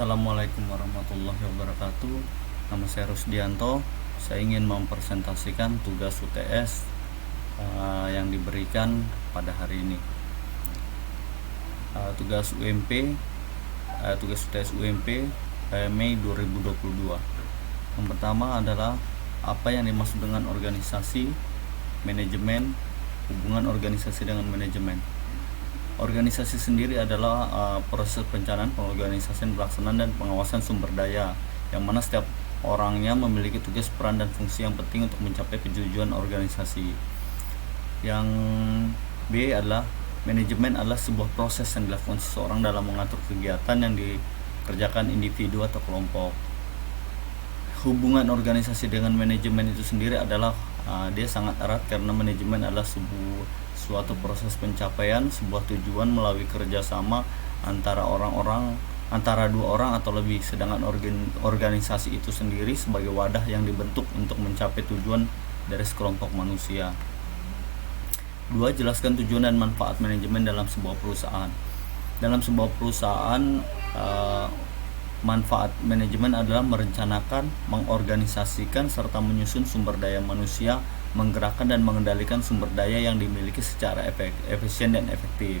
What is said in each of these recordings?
Assalamualaikum warahmatullahi wabarakatuh. Nama saya Rusdianto. Saya ingin mempresentasikan tugas UTS yang diberikan pada hari ini. Tugas UTS UMP Mei 2022. Yang pertama adalah apa yang dimaksud dengan organisasi, manajemen, hubungan organisasi dengan manajemen. Organisasi sendiri adalah proses perencanaan, pengorganisasian, pelaksanaan, dan pengawasan sumber daya, yang mana setiap orangnya memiliki tugas, peran, dan fungsi yang penting untuk mencapai tujuan organisasi. Yang B adalah manajemen, adalah sebuah proses yang dilakukan seseorang dalam mengatur kegiatan yang dikerjakan individu atau kelompok. Hubungan organisasi dengan manajemen itu sendiri adalah dia sangat erat, karena manajemen adalah suatu proses pencapaian sebuah tujuan melalui kerjasama antara dua orang atau lebih, sedangkan organisasi itu sendiri sebagai wadah yang dibentuk untuk mencapai tujuan dari sekelompok manusia. 2. Jelaskan tujuan dan manfaat manajemen dalam sebuah perusahaan. Dalam sebuah perusahaan, manfaat manajemen adalah merencanakan, mengorganisasikan, serta menyusun sumber daya manusia, menggerakkan dan mengendalikan sumber daya yang dimiliki secara efisien dan efektif.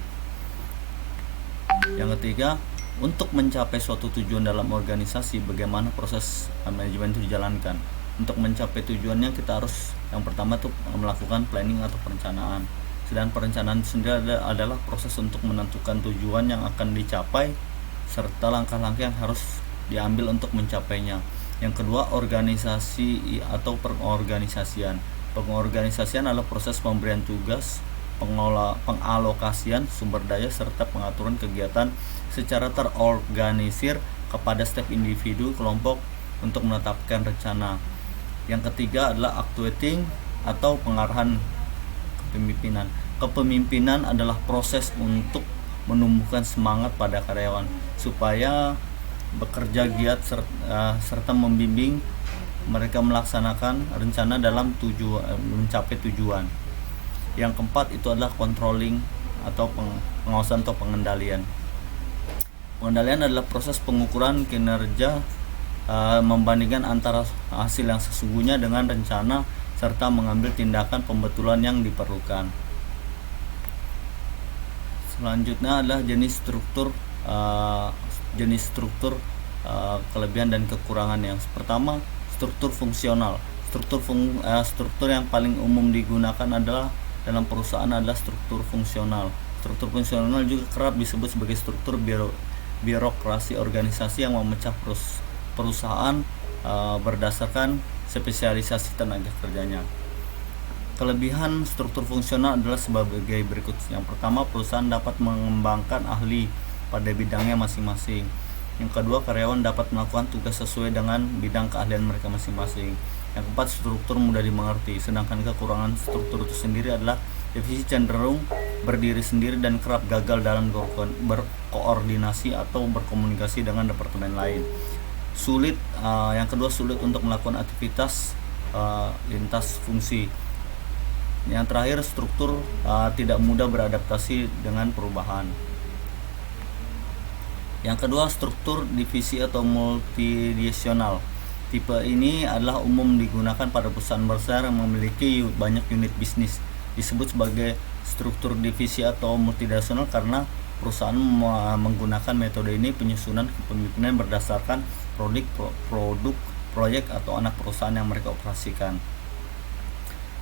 Yang ketiga, untuk mencapai suatu tujuan dalam organisasi, bagaimana proses manajemen itu dijalankan. Untuk mencapai tujuannya, kita harus yang pertama tuh melakukan planning atau perencanaan. Sedangkan perencanaan sendiri adalah proses untuk menentukan tujuan yang akan dicapai serta langkah-langkah yang harus diambil untuk mencapainya. Yang kedua, organisasi atau pengorganisasian. Pengorganisasian adalah proses pemberian tugas, pengalokasian sumber daya, serta pengaturan kegiatan secara terorganisir kepada setiap individu kelompok untuk menetapkan rencana. Yang ketiga adalah actuating atau pengarahan kepemimpinan. Kepemimpinan adalah proses untuk menumbuhkan semangat pada karyawan supaya bekerja giat serta membimbing mereka melaksanakan rencana dalam mencapai tujuan. Yang keempat itu adalah controlling atau pengawasan atau pengendalian. Pengendalian adalah proses pengukuran kinerja, membandingkan antara hasil yang sesungguhnya dengan rencana serta mengambil tindakan pembetulan yang diperlukan. Selanjutnya adalah jenis struktur, kelebihan dan kekurangan. Yang pertama, struktur fungsional. Struktur yang paling umum digunakan adalah dalam perusahaan adalah struktur fungsional. Struktur fungsional juga kerap disebut sebagai struktur birokrasi organisasi yang memecah perusahaan berdasarkan spesialisasi tenaga kerjanya. Kelebihan struktur fungsional adalah sebagai berikut. Yang pertama, perusahaan dapat mengembangkan ahli pada bidangnya masing-masing. Yang kedua, karyawan dapat melakukan tugas sesuai dengan bidang keahlian mereka masing-masing. Yang keempat, struktur mudah dimengerti. Sedangkan kekurangan struktur itu sendiri adalah divisi cenderung berdiri sendiri dan kerap gagal dalam berkoordinasi atau berkomunikasi dengan departemen lain. Yang kedua, sulit untuk melakukan aktivitas lintas fungsi. Yang terakhir, struktur tidak mudah beradaptasi dengan perubahan. Yang kedua, struktur divisi atau multidivisional. Tipe ini adalah umum digunakan pada perusahaan besar yang memiliki banyak unit bisnis. Disebut sebagai struktur divisi atau multidivisional karena perusahaan menggunakan metode ini penyusunan kepemimpinan berdasarkan produk, proyek atau anak perusahaan yang mereka operasikan.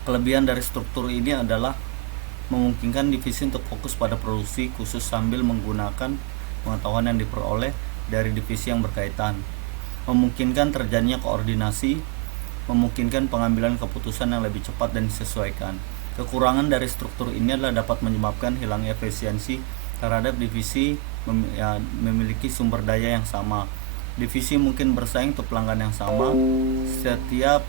Kelebihan dari struktur ini adalah memungkinkan divisi untuk fokus pada produksi khusus sambil menggunakan pengetahuan yang diperoleh dari divisi yang berkaitan, memungkinkan terjadinya koordinasi, memungkinkan pengambilan keputusan yang lebih cepat dan disesuaikan. Kekurangan dari struktur ini adalah dapat menyebabkan hilangnya efisiensi terhadap divisi memiliki sumber daya yang sama. Divisi mungkin bersaing untuk pelanggan yang sama. Setiap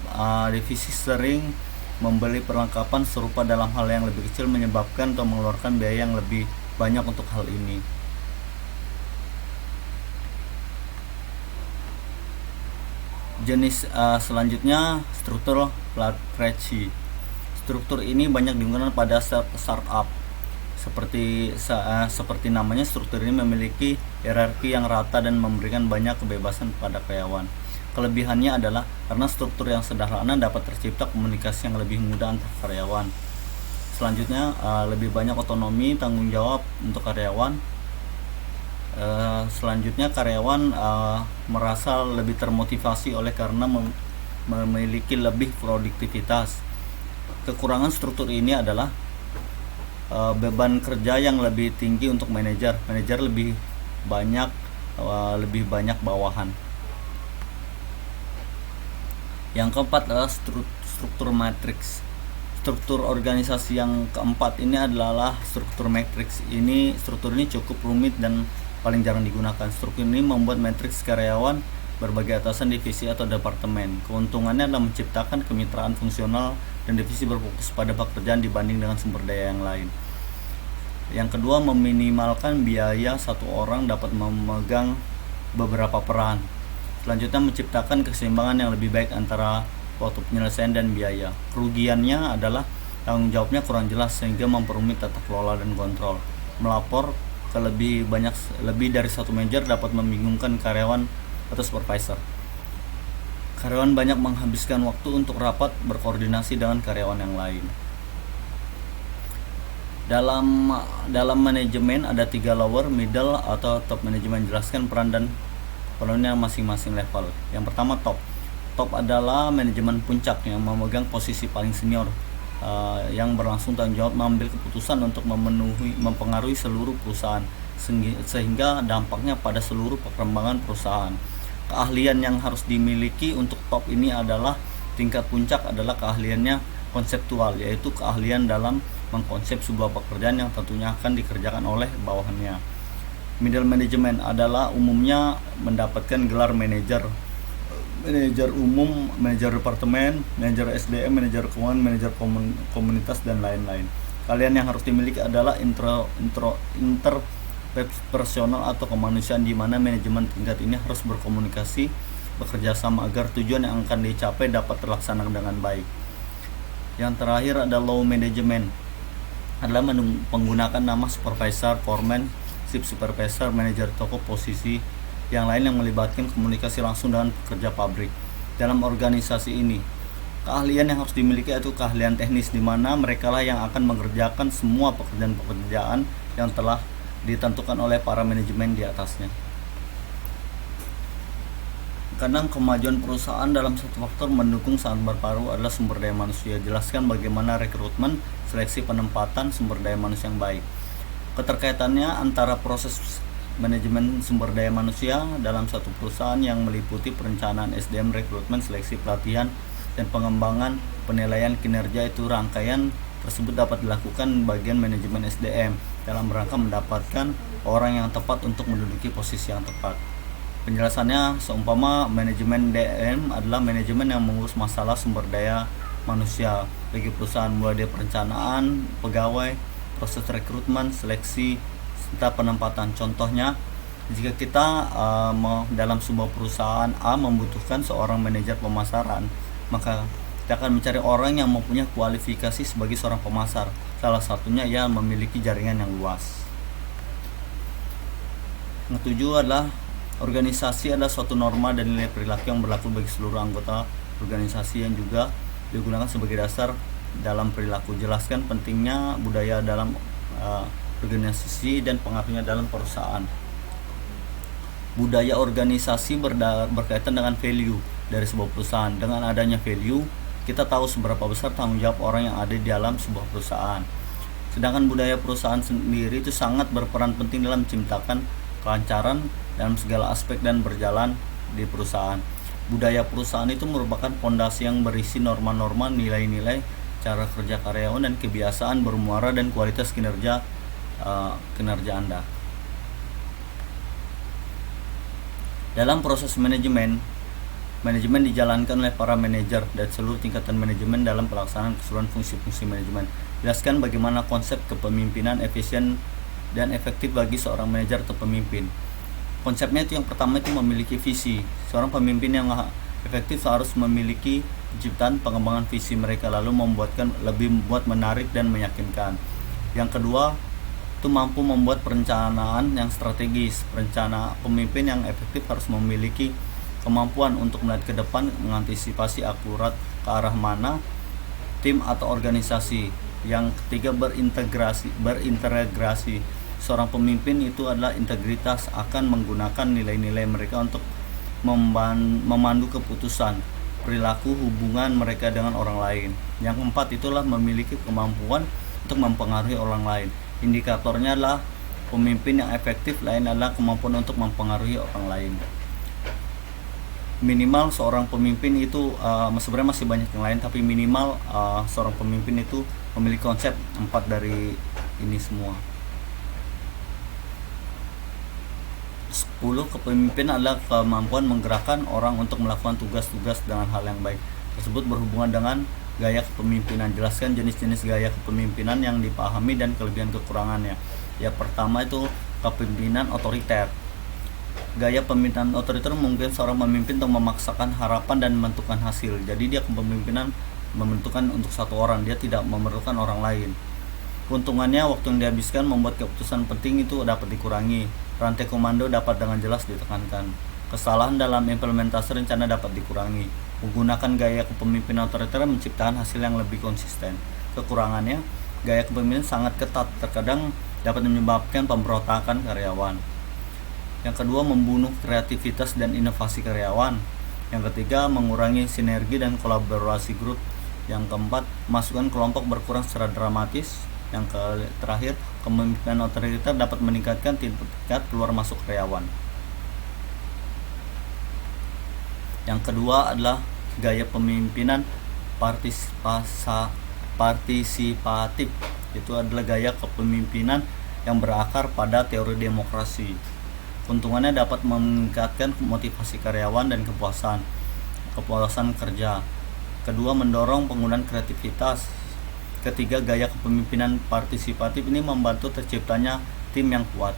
divisi sering membeli perlengkapan serupa dalam hal yang lebih kecil, menyebabkan atau mengeluarkan biaya yang lebih banyak untuk hal ini. Jenis selanjutnya, struktur hierarki. Struktur ini banyak digunakan pada startup. Seperti namanya, struktur ini memiliki hierarki yang rata dan memberikan banyak kebebasan kepada karyawan. Kelebihannya adalah karena struktur yang sederhana dapat tercipta komunikasi yang lebih mudah antar karyawan. Selanjutnya, lebih banyak otonomi tanggung jawab untuk karyawan. Selanjutnya, karyawan merasa lebih termotivasi oleh karena memiliki lebih produktivitas. Kekurangan struktur ini adalah beban kerja yang lebih tinggi untuk manajer lebih banyak bawahan. Yang keempat adalah struktur matriks. Struktur organisasi yang keempat ini adalah struktur matriks. Struktur ini cukup rumit dan paling jarang digunakan. Struktur ini membuat matriks karyawan berbagai atasan, divisi atau departemen. Keuntungannya adalah menciptakan kemitraan fungsional dan divisi berfokus pada pekerjaan dibanding dengan sumber daya yang lain. Yang kedua, meminimalkan biaya satu orang dapat memegang beberapa peran. Selanjutnya, menciptakan keseimbangan yang lebih baik antara waktu penyelesaian dan biaya. Kerugiannya adalah tanggung jawabnya kurang jelas sehingga memperumit tata kelola dan kontrol. Melapor ke lebih dari satu manajer dapat membingungkan karyawan atau supervisor. Karyawan banyak menghabiskan waktu untuk rapat berkoordinasi dengan karyawan yang lain. Dalam manajemen ada 3 lower, middle atau top manajemen. Jelaskan peran dan perannya masing-masing level. Yang pertama, top. Top adalah manajemen puncak yang memegang posisi paling senior, yang berlangsung tanggung jawab mengambil keputusan untuk mempengaruhi seluruh perusahaan sehingga dampaknya pada seluruh perkembangan perusahaan. Keahlian yang harus dimiliki untuk top ini adalah tingkat puncak adalah keahliannya konseptual, yaitu keahlian dalam mengkonsep sebuah pekerjaan yang tentunya akan dikerjakan oleh bawahannya. Middle management adalah umumnya mendapatkan gelar manajer umum, manajer departemen, manajer SDM, manajer keuangan, manajer komunitas dan lain-lain. Keahlian yang harus dimiliki adalah interpersonal atau kemanusiaan, di mana manajemen tingkat ini harus berkomunikasi, bekerja sama agar tujuan yang akan dicapai dapat terlaksana dengan baik. Yang terakhir ada low management, adalah menggunakan nama supervisor, foreman, chief supervisor, manajer toko, posisi yang lain yang melibatkan komunikasi langsung dengan pekerja pabrik. Dalam organisasi ini, keahlian yang harus dimiliki yaitu keahlian teknis, di mana mereka lah yang akan mengerjakan semua pekerjaan-pekerjaan yang telah ditentukan oleh para manajemen di atasnya. Kadang kemajuan perusahaan dalam satu faktor mendukung sangat berparu adalah sumber daya manusia. Jelaskan bagaimana rekrutmen, seleksi, penempatan sumber daya manusia yang baik. Keterkaitannya antara proses manajemen sumber daya manusia dalam satu perusahaan yang meliputi perencanaan SDM, rekrutmen, seleksi, pelatihan, dan pengembangan penilaian kinerja. Itu rangkaian tersebut dapat dilakukan bagian manajemen SDM dalam rangka mendapatkan orang yang tepat untuk menduduki posisi yang tepat. Penjelasannya, seumpama manajemen DM adalah manajemen yang mengurus masalah sumber daya manusia bagi perusahaan, mulai dari perencanaan pegawai, proses rekrutmen, seleksi, serta penempatan. Contohnya, jika kita dalam sebuah perusahaan A membutuhkan seorang manajer pemasaran, maka kita akan mencari orang yang mempunyai kualifikasi sebagai seorang pemasar. Salah satunya ia memiliki jaringan yang luas. Yang ketujuh adalah organisasi adalah suatu norma dan nilai perilaku yang berlaku bagi seluruh anggota organisasi yang juga digunakan sebagai dasar dalam perilaku. Jelaskan pentingnya budaya dalam organisasi dan pengaruhnya dalam perusahaan. Budaya organisasi berkaitan dengan value dari sebuah perusahaan. Dengan adanya value, kita tahu seberapa besar tanggung jawab orang yang ada di dalam sebuah perusahaan. Sedangkan budaya perusahaan sendiri itu sangat berperan penting dalam menciptakan kelancaran dalam segala aspek dan berjalan di perusahaan. Budaya perusahaan itu merupakan fondasi yang berisi norma-norma, nilai-nilai, cara kerja karyawan, dan kebiasaan bermuara dan kualitas kinerja Anda. Dalam proses manajemen dijalankan oleh para manajer dan seluruh tingkatan manajemen dalam pelaksanaan keseluruhan fungsi-fungsi manajemen. Jelaskan bagaimana konsep kepemimpinan efisien dan efektif bagi seorang manajer atau pemimpin. Konsepnya itu yang pertama itu memiliki visi. Seorang pemimpin yang efektif harus memiliki penciptaan pengembangan visi mereka, lalu membuat menarik dan meyakinkan. Yang kedua, itu mampu membuat perencanaan yang strategis. Pemimpin yang efektif harus memiliki kemampuan untuk melihat ke depan, mengantisipasi akurat ke arah mana tim atau organisasi. Yang ketiga, berintegrasi. Seorang pemimpin itu adalah integritas, akan menggunakan nilai-nilai mereka untuk memandu keputusan, perilaku, hubungan mereka dengan orang lain. Yang keempat, itulah memiliki kemampuan untuk mempengaruhi orang lain. Indikatornya adalah pemimpin yang efektif lain adalah kemampuan untuk mempengaruhi orang lain. Minimal seorang pemimpin itu sebenarnya masih banyak yang lain, tapi minimal seorang pemimpin itu memiliki konsep 4 dari ini semua. 10. Kepemimpinan adalah kemampuan menggerakkan orang untuk melakukan tugas-tugas dengan hal yang baik. Tersebut berhubungan dengan gaya kepemimpinan. Jelaskan jenis-jenis gaya kepemimpinan yang dipahami dan kelebihan kekurangannya. Ya, pertama itu kepemimpinan otoriter. Gaya pemimpinan otoriter mungkin seorang pemimpin untuk memaksakan harapan dan menentukan hasil. Jadi dia kepemimpinan menentukan untuk satu orang, dia tidak memerlukan orang lain. Keuntungannya, waktu yang dihabiskan membuat keputusan penting itu dapat dikurangi. Rantai komando dapat dengan jelas ditekankan. Kesalahan dalam implementasi rencana dapat dikurangi. Menggunakan gaya kepemimpinan otoriter menciptakan hasil yang lebih konsisten. Kekurangannya, gaya kepemimpinan sangat ketat, terkadang dapat menyebabkan pemberontakan karyawan. Yang kedua, membunuh kreativitas dan inovasi karyawan. Yang ketiga, mengurangi sinergi dan kolaborasi grup. Yang keempat, masukan kelompok berkurang secara dramatis. Yang terakhir, kepemimpinan otoriter dapat meningkatkan tingkat keluar masuk karyawan. Yang kedua adalah gaya pemimpinan partisipatif. Itu adalah gaya kepemimpinan yang berakar pada teori demokrasi. Keuntungannya dapat meningkatkan motivasi karyawan dan kepuasan kerja. Kedua, mendorong penggunaan kreativitas. Ketiga, gaya kepemimpinan partisipatif ini membantu terciptanya tim yang kuat.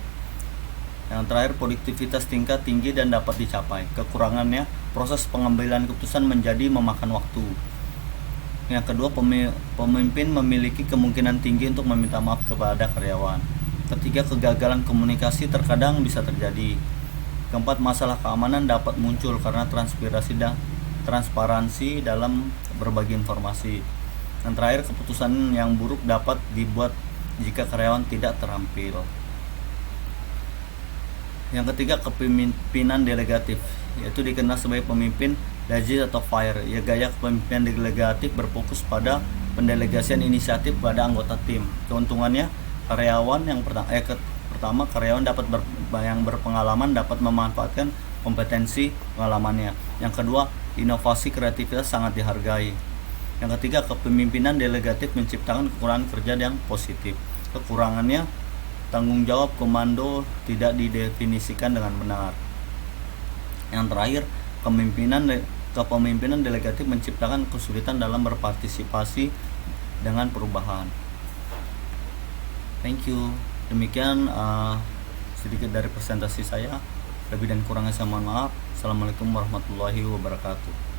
Yang terakhir, produktivitas tingkat tinggi dan dapat dicapai. Kekurangannya, proses pengambilan keputusan menjadi memakan waktu. Yang kedua, pemimpin memiliki kemungkinan tinggi untuk meminta maaf kepada karyawan. Ketiga, kegagalan komunikasi terkadang bisa terjadi. Keempat, masalah keamanan dapat muncul karena transparansi dalam berbagi informasi. Yang terakhir, keputusan yang buruk dapat dibuat jika karyawan tidak terampil. Yang ketiga, kepemimpinan delegatif, yaitu dikenal sebagai pemimpin lazy atau fire. Ya, gaya kepemimpinan delegatif berfokus pada pendelegasian inisiatif pada anggota tim. Keuntungannya, karyawan pertama karyawan yang berpengalaman dapat memanfaatkan kompetensi pengalamannya. Yang kedua, inovasi kreativitas sangat dihargai. Yang ketiga, kepemimpinan delegatif menciptakan kekurangan kerja yang positif. Kekurangannya, tanggung jawab komando tidak didefinisikan dengan benar. Yang terakhir, kepemimpinan delegatif menciptakan kesulitan dalam berpartisipasi dengan perubahan. Thank you. Demikian sedikit dari presentasi saya. Lebih dan kurangnya saya mohon maaf. Assalamualaikum warahmatullahi wabarakatuh.